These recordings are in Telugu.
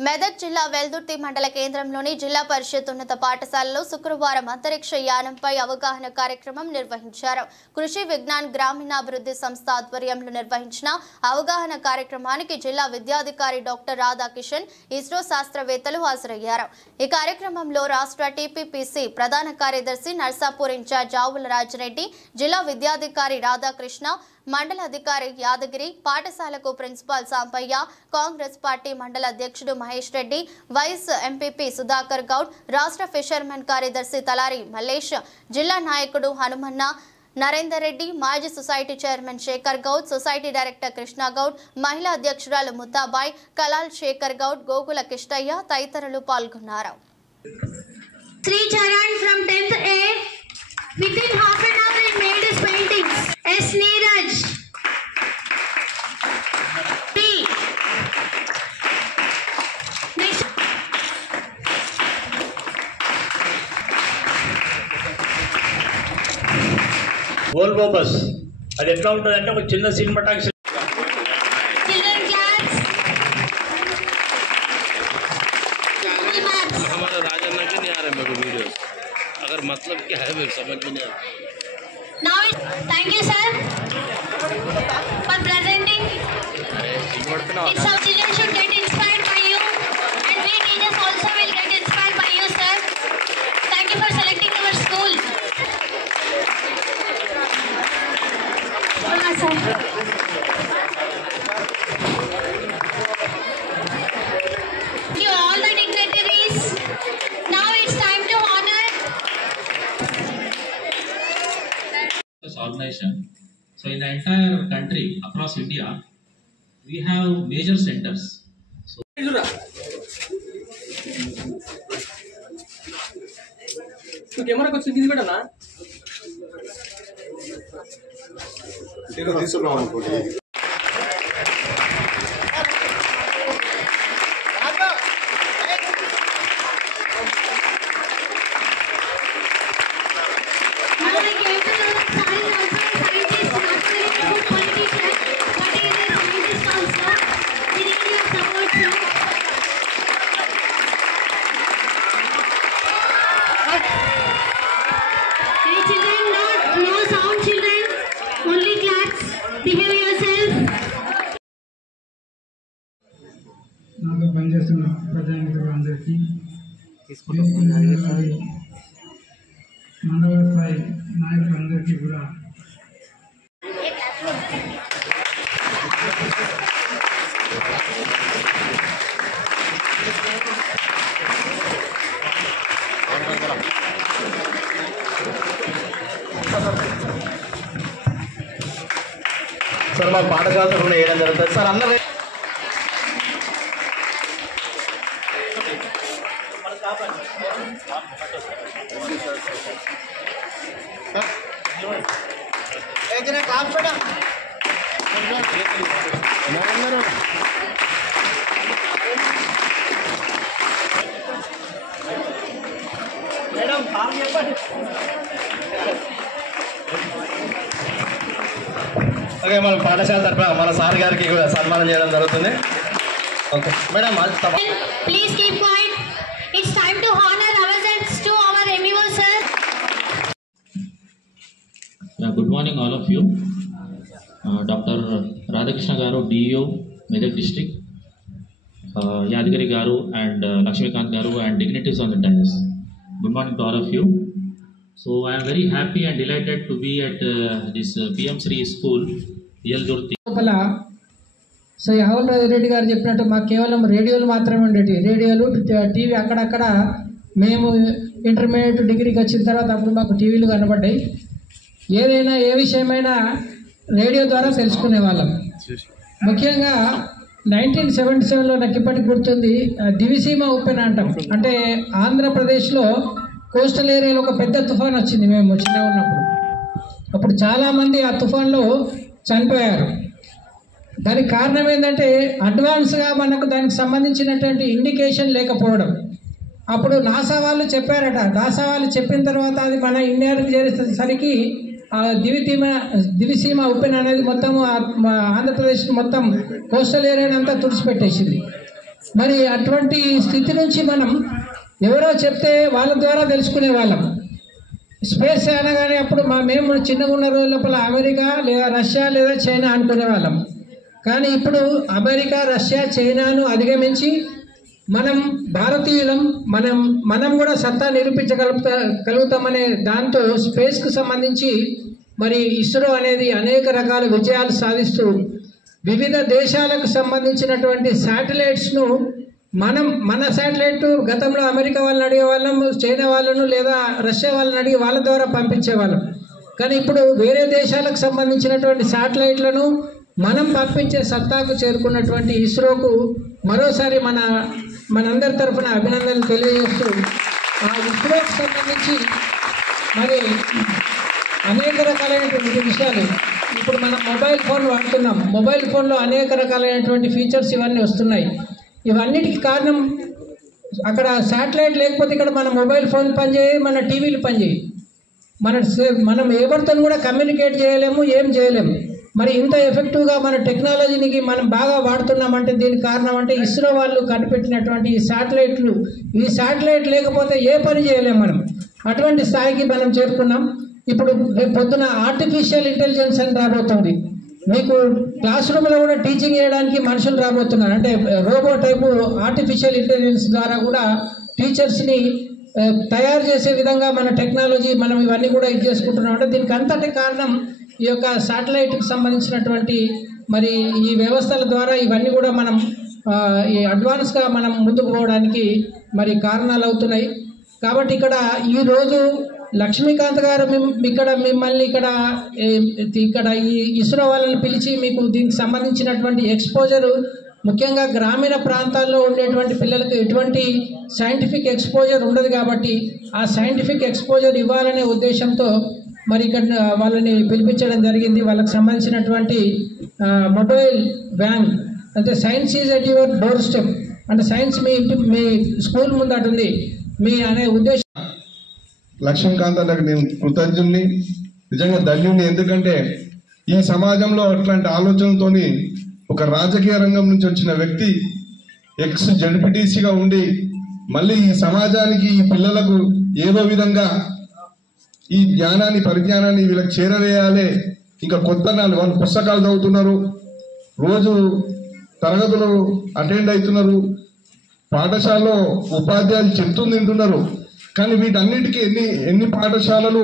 మెదక్ జిల్లా వెల్దుర్తి మండల కేంద్రంలోని జిల్లా పరిషత్ ఉన్నత పాఠశాలలో శుక్రవారం అంతరిక్ష యానంపై అవగాహన కార్యక్రమం నిర్వహించారు. కృషి విజ్ఞాన్ గ్రామీణాభివృద్ధి సంస్థ ఆధ్వర్యంలో నిర్వహించిన అవగాహన కార్యక్రమానికి జిల్లా విద్యాధికారి డాక్టర్ రాధాకిషన్, ఇస్రో శాస్త్రవేత్తలు హాజరయ్యారు. ఈ కార్యక్రమంలో రాష్ట్ర టీపీపీసీ ప్రధాన కార్యదర్శి నర్సాపూర్ ఇన్ఛార్జ్ ఆవుల రాజరెడ్డి, జిల్లా విద్యాధికారి రాధాకృష్ణ, మండల అధికారి యాదగిరి, పాఠశాలకు ప్రిన్సిపాల్ సాంపయ్య, కాంగ్రెస్ పార్టీ మండల అధ్యక్షుడు మహేష్ రెడ్డి, వైస్ ఎంపీపీ సుధాకర్ గౌడ్, రాష్ట్ర ఫిషర్మెన్ కార్యదర్శి తలారి మల్లేష్, జిల్లా నాయకుడు హనుమన్న, నరేందర్ రెడ్డి, మాజీ society chairman Shekhar Goud, society director Krishna Goud, మహిళా అధ్యక్షురాలు ముత్తాబాయ్, కలాల్ శేఖర్ గౌడ్, గోగుల కిష్టయ్య తదితరులు పాల్గొన్నారు. Sri Charan from 10th A, within half an hour he made his paintings. S. Neeraj. B. Next. Volvo bus. అది ఎట్లా ఉంటుందంటే ఒక చిన్న సినిమాటాక్స్. Children class. हमारा राजन के नहीं आ रहे मेरे को वीडियो, अगर मतलब क्या है मेरे समझ में नहीं आ रहा. Now, thank you, sir, for presenting. It's our children should get inspired by you, and we teachers also will get inspired by you, sir. Thank you for selecting our school. Sir. Thank you all the dignitaries. Now it's time to honor. This organization. So in the entire country, across India, we have major centers. So camera कुछ किसी बेटा ना देखो दिस लो हमको Now we came to know that Sai is also a scientist, not only a good politician, but he is a scientist also. We need your support, sir. Hey children, no sound children, only claps. Behave yourself. నాతో పనిచేస్తున్న ప్రజామిత్రులందరికీ మండల స్థాయి నాయకులందరికీ కూడా సార్ మా పాఠశాల తరఫున వేయడం జరుగుతుంది సార్. అందరూ ఓకే, మన పాఠశాల తరఫున మన సార్ గారికి కూడా సన్మానం చేయడం జరుగుతుంది. Okay madam, Please keep quiet. It's time to honor ourselves to our MEO, sir. good morning all of you. Dr. Radhakrishna Garu, DEO, Medak District, Yadagiri Garu and Lakshmikant Garu and dignitaries on the dais. Good morning to all of you. So I am very happy and delighted to be at this PM Sri School, Veldurthi. లోపల శ్రీ ఆవుల రెడ్డి గారు చెప్పినట్టు మాకు కేవలం రేడియోలు మాత్రమే ఉండేవి. రేడియోలు, టీవీ అక్కడక్కడ. మేము ఇంటర్మీడియట్ డిగ్రీకి వచ్చిన తర్వాత అప్పుడు మాకు టీవీలు కనబడ్డాయి. ఏదైనా ఏ విషయమైనా రేడియో ద్వారా తెలుసుకునే వాళ్ళం. ముఖ్యంగా 1977లో నాకు ఇప్పటికి గుర్తుంది, దివిసీమ ఉప్పెన అంటాం. అంటే ఆంధ్రప్రదేశ్లో కోస్టల్ ఏరియాలో ఒక పెద్ద తుఫాన్ వచ్చింది మేము చిన్నగా ఉన్నప్పుడు. అప్పుడు చాలామంది ఆ తుఫాన్లో చనిపోయారు. దానికి కారణం ఏంటంటే అడ్వాన్స్గా మనకు దానికి సంబంధించినటువంటి ఇండికేషన్ లేకపోవడం. అప్పుడు నాసా వాళ్ళు చెప్పారట. నాసా వాళ్ళు చెప్పిన తర్వాత అది మన ఇండియాకి చేరేసరికి దివిసీమ ఉప్పెన అనేది మొత్తం ఆంధ్రప్రదేశ్ మొత్తం కోస్టల్ ఏరియాని అంతా తుడిచిపెట్టేసింది. మరి అటువంటి స్థితి నుంచి మనం ఎవరో చెప్తే వాళ్ళ ద్వారా తెలుసుకునే వాళ్ళం. స్పేస్ అనగానే అప్పుడు మేము చిన్నగా ఉన్న రోజుల లోపల అమెరికా లేదా రష్యా లేదా చైనా అనుకునే వాళ్ళం. కానీ ఇప్పుడు అమెరికా, రష్యా, చైనాను అధిగమించి మనం భారతీయులం, మనం కూడా సత్తా నిరూపించగలుగుతామనే దాంతో స్పేస్కు సంబంధించి మరి ఇస్రో అనేది అనేక రకాల విజయాలు సాధిస్తూ వివిధ దేశాలకు సంబంధించినటువంటి శాటిలైట్స్ను మన శాటిలైట్ గతంలో అమెరికా వాళ్ళని అడిగే వాళ్ళం, చైనా వాళ్ళను లేదా రష్యా వాళ్ళని అడిగి వాళ్ళ ద్వారా పంపించేవాళ్ళం. కానీ ఇప్పుడు వేరే దేశాలకు సంబంధించినటువంటి శాటిలైట్లను మనం పంపించే సత్తాకు చేరుకున్నటువంటి ఇస్రోకు మరోసారి మనందరి తరఫున అభినందనలు తెలియజేస్తూ ఆ ఇస్రోకు సంబంధించి మరి అనేక రకాలైనటువంటి విషయాలు ఇప్పుడు మనం మొబైల్ ఫోన్ వాడుతున్నాం. మొబైల్ ఫోన్లో అనేక రకాలైనటువంటి ఫీచర్స్ ఇవన్నీ వస్తున్నాయి. ఇవన్నిటికి కారణం అక్కడ శాటిలైట్ లేకపోతే ఇక్కడ మన మొబైల్ ఫోన్ పనిచేయి, మన టీవీలు పనిచేయి, మనం ఎవరితో కూడా కమ్యూనికేట్ చేయలేము, ఏం చేయలేము. మరి ఇంత ఎఫెక్టివ్గా మన టెక్నాలజీని మనం బాగా వాడుతున్నామంటే దీనికి కారణం అంటే ఇస్రో వాళ్ళు కనిపెట్టినటువంటి ఈ శాటిలైట్లు. ఈ శాటిలైట్ లేకపోతే ఏ పని చేయలేము మనం. అటువంటి స్థాయికి మనం చేరుకున్నాం. ఇప్పుడు రేపు పొద్దున ఆర్టిఫిషియల్ ఇంటెలిజెన్స్ అని రాబోతుంది. మీకు క్లాస్ రూమ్లో కూడా టీచింగ్ చేయడానికి మనుషులు రాబోతున్నారు. అంటే రోబో టైపు ఆర్టిఫిషియల్ ఇంటెలిజెన్స్ ద్వారా కూడా టీచర్స్ని తయారు చేసే విధంగా మన టెక్నాలజీ మనం ఇవన్నీ కూడా ఇది చేసుకుంటున్నాం. అంటే దీనికి అంతటి కారణం ఈ యొక్క శాటిలైట్కి సంబంధించినటువంటి మరి ఈ వ్యవస్థల ద్వారా ఇవన్నీ కూడా మనం ఈ అడ్వాన్స్గా మనం ముందుకు పోవడానికి మరి కారణాలు అవుతున్నాయి. కాబట్టి ఇక్కడ ఈరోజు లక్ష్మీకాంత్ గారు మిమ్మల్ని ఇక్కడ ఈ ఇస్రో వాళ్ళని పిలిచి మీకు దీనికి సంబంధించినటువంటి ఎక్స్పోజరు, ముఖ్యంగా గ్రామీణ ప్రాంతాల్లో ఉండేటువంటి పిల్లలకు ఎటువంటి సైంటిఫిక్ ఎక్స్పోజర్ ఉండదు కాబట్టి ఆ సైంటిఫిక్ ఎక్స్పోజర్ ఇవ్వాలనే ఉద్దేశంతో మరి ఇక్కడ వాళ్ళని పిలిపించడం జరిగింది. వాళ్ళకి సంబంధించినటువంటి మొబైల్ వ్యాన్ అంటే science is at your door step, అంటే సైన్స్ మీ స్కూల్ ముందట ఉంది మీ అనే ఉద్దేశం. లక్ష్మీకాంత్ అన్నకు నేను కృతజ్ఞుని, నిజంగా ధన్యుని. ఎందుకంటే ఈ సమాజంలో అట్లాంటి ఆలోచనతోని ఒక రాజకీయ రంగం నుంచి వచ్చిన వ్యక్తి ఎక్స్ జడ్పీటీసీగా ఉండి మళ్ళీ ఈ సమాజానికి ఈ పిల్లలకు ఏదో విధంగా ఈ జ్ఞానాన్ని పరిజ్ఞానాన్ని వీళ్ళకి చేరవేయాలి. ఇంకా కొత్త వాళ్ళు పుస్తకాలు చదువుతున్నారు, రోజు తరగతులు అటెండ్ అవుతున్నారు, పాఠశాలలో ఉపాధ్యాయులు చెప్తుంది వింటున్నారు. కానీ వీటన్నిటికీ ఎన్ని పాఠశాలలు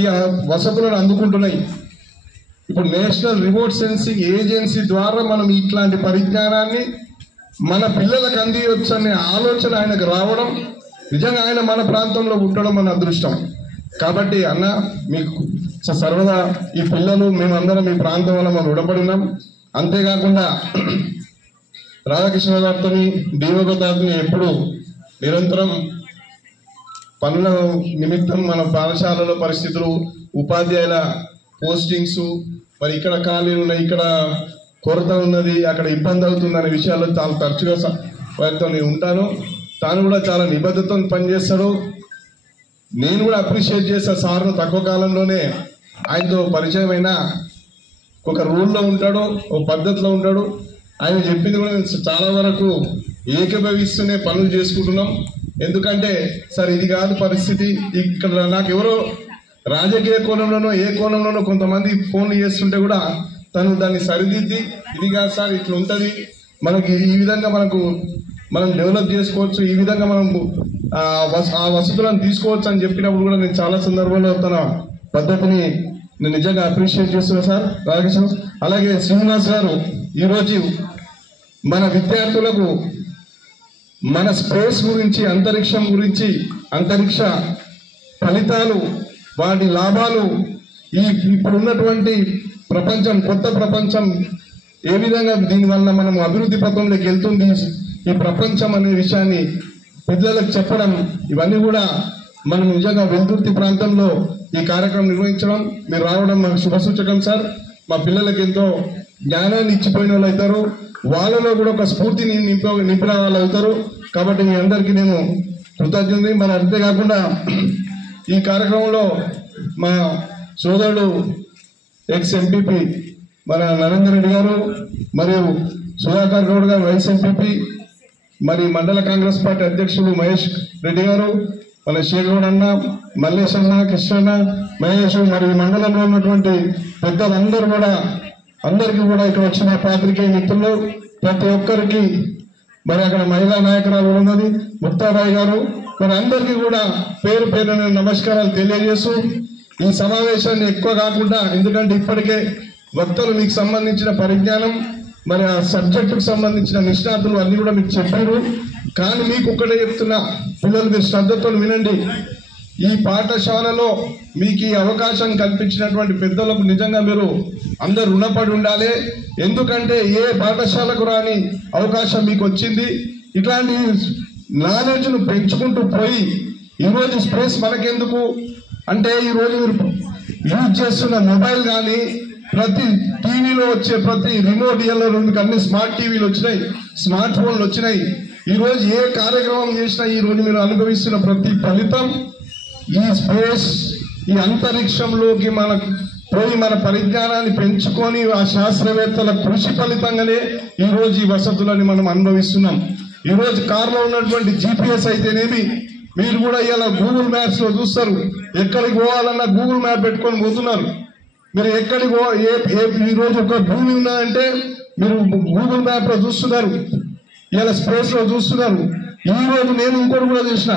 ఈ వసతులను అందుకుంటున్నాయి. ఇప్పుడు నేషనల్ రిమోట్ సెన్సింగ్ ఏజెన్సీ ద్వారా మనం ఇట్లాంటి పరిజ్ఞానాన్ని మన పిల్లలకు అందియొచ్చు అనే ఆలోచన ఆయనకు రావడం, నిజంగా ఆయన మన ప్రాంతంలో ఉండడం మన అదృష్టం. కాబట్టి అన్న మీకు సర్వదా ఈ పిల్లలు మేమందరం ఈ ప్రాంతం వల్ల మనం రుణపడి ఉన్నాం. అంతేకాకుండా రాధాకృష్ణ గారితో దీవగతో ఎప్పుడు నిరంతరం పనుల నిమిత్తం మన పాఠశాలలో పరిస్థితులు, ఉపాధ్యాయుల పోస్టింగ్స్, మరి ఇక్కడ ఖాళీలు ఉన్నాయి, ఇక్కడ కొరత ఉన్నది, అక్కడ ఇబ్బంది అవుతుంది అనే విషయాల్లో చాలా తరచుగా వారితో నేను ఉంటాను. తాను కూడా చాలా నిబద్ధతతో పనిచేస్తాడు. నేను కూడా అప్రిషియేట్ చేస్తా సార్ను. తక్కువ కాలంలోనే ఆయనతో పరిచయం అయినా ఒక రూల్లో ఉంటాడు, ఒక పద్ధతిలో ఉంటాడు. ఆయన చెప్పింది కూడా చాలా వరకు ఏకీభవిస్తూనే పనులు చేసుకుంటున్నాం. ఎందుకంటే సార్ ఇది కాదు పరిస్థితి, ఇక్కడ నాకు ఎవరో రాజకీయ కోణంలోనో ఏ కోణంలోనో కొంతమంది ఫోన్లు చేస్తుంటే కూడా తను దాన్ని సరిదిద్ది ఇది కాదు సార్ ఇట్లా ఉంటుంది, మనకి ఈ విధంగా మనం డెవలప్ చేసుకోవచ్చు, ఈ విధంగా మనం ఆ వసతులను తీసుకోవచ్చు అని చెప్పినప్పుడు కూడా నేను చాలా సందర్భాల్లో తన పద్ధతిని నేను నిజంగా అప్రిషియేట్ చేస్తున్నా సార్ రాధాకృష్ణ. అలాగే శ్రీనివాస్ గారు ఈరోజు మన విద్యార్థులకు మన స్పేస్ గురించి, అంతరిక్షం గురించి, అంతరిక్ష ఫలితాలు, వాటి లాభాలు, ఇప్పుడున్నటువంటి ప్రపంచం, కొత్త ప్రపంచం ఏ విధంగా దీనివల్ల మనం అభివృద్ధి పథంలోకి వెళ్తుంది ఈ ప్రపంచం అనే విషయాన్ని పిల్లలకు చెప్పడం, ఇవన్నీ కూడా మనం నిజంగా వెల్దుర్తి ప్రాంతంలో ఈ కార్యక్రమం నిర్వహించడం, మీరు రావడం మాకు శుభసూచకం సార్. మా పిల్లలకి ఎంతో జ్ఞానాన్ని ఇచ్చిపోయిన వాళ్ళు అవుతారు, వాళ్ళలో కూడా ఒక స్ఫూర్తిని నింపిన వాళ్ళు అవుతారు. కాబట్టి మీ అందరికీ నేను కృతజ్ఞతని. మరి అంతేకాకుండా ఈ కార్యక్రమంలో మా సోదరుడు ఎక్స్ ఎంపీపీ మన నరేందర్ రెడ్డి గారు మరియు సుధాకర్ గౌడ్ గారు వైస్ ఎంపీపీ, మరి మండల కాంగ్రెస్ పార్టీ అధ్యక్షులు మహేష్ రెడ్డి గారు, మన శేఖర్ అన్న, మల్లేష్ అన్న, కృష్ణ, మహేష్, మరి మండలంలో ఉన్నటువంటి పెద్దలందరూ కూడా, అందరికీ కూడా ఇక్కడ వచ్చిన పాత్రికేయ మిత్రులు ప్రతి ఒక్కరికి, మరి అక్కడ మహిళా నాయకురాలు ఉన్నది ముక్తాబాయి గారు, మరి అందరికీ కూడా పేరు పేరు నమస్కారాలు తెలియజేస్తూ ఈ సమావేశాన్ని ఎక్కువ కాకుండా, ఎందుకంటే ఇప్పటికే వక్తలు మీకు సంబంధించిన పరిజ్ఞానం, మరి ఆ సబ్జెక్టుకు సంబంధించిన నిష్ణాతులు అన్ని కూడా మీకు చెప్పారు. కానీ మీకు ఒక్కటే చెప్తున్నా, పిల్లలు మీరు శ్రద్ధతో వినండి. ఈ పాఠశాలలో మీకు ఈ అవకాశం కల్పించినటువంటి పెద్దలకు నిజంగా మీరు అందరు రుణపడి ఉండాలి. ఎందుకంటే ఏ పాఠశాలకు రాని అవకాశం మీకు వచ్చింది. ఇట్లాంటి నాలెడ్జ్ను పెంచుకుంటూ పోయి ఈరోజు స్పేస్ మనకెందుకు అంటే, ఈరోజు మీరు యూజ్ చేస్తున్న మొబైల్ కానీ, ప్రతి టీవీలో వచ్చే ప్రతి రిమోట్ ఇయర్లో మీకు అన్ని స్మార్ట్ టీవీలు వచ్చినాయి, స్మార్ట్ ఫోన్లు వచ్చినాయి. ఈరోజు ఏ కార్యక్రమం చేసినా ఈరోజు మీరు అనుభవిస్తున్న ప్రతి ఫలితం ఈ స్పేస్, ఈ అంతరిక్షంలోకి మన పోయి మన పరిజ్ఞానాన్ని పెంచుకొని ఆ శాస్త్రవేత్తల కృషి ఫలితంగానే ఈరోజు ఈ వసతులని మనం అనుభవిస్తున్నాం. ఈరోజు కారులో ఉన్నటువంటి GPS అయితేనేమి, మీరు కూడా ఇలా గూగుల్ మ్యాప్స్లో చూస్తారు. ఎక్కడికి పోవాలన్నా గూగుల్ మ్యాప్ పెట్టుకొని పోతున్నారు. మీరు ఎక్కడికి ఈరోజు ఒక భూమి ఉన్నదంటే మీరు గూగుల్ మ్యాప్లో చూస్తున్నారు, ఇలా స్పేస్లో చూస్తున్నారు. ఈరోజు నేను ఇంకోటి కూడా చూసిన,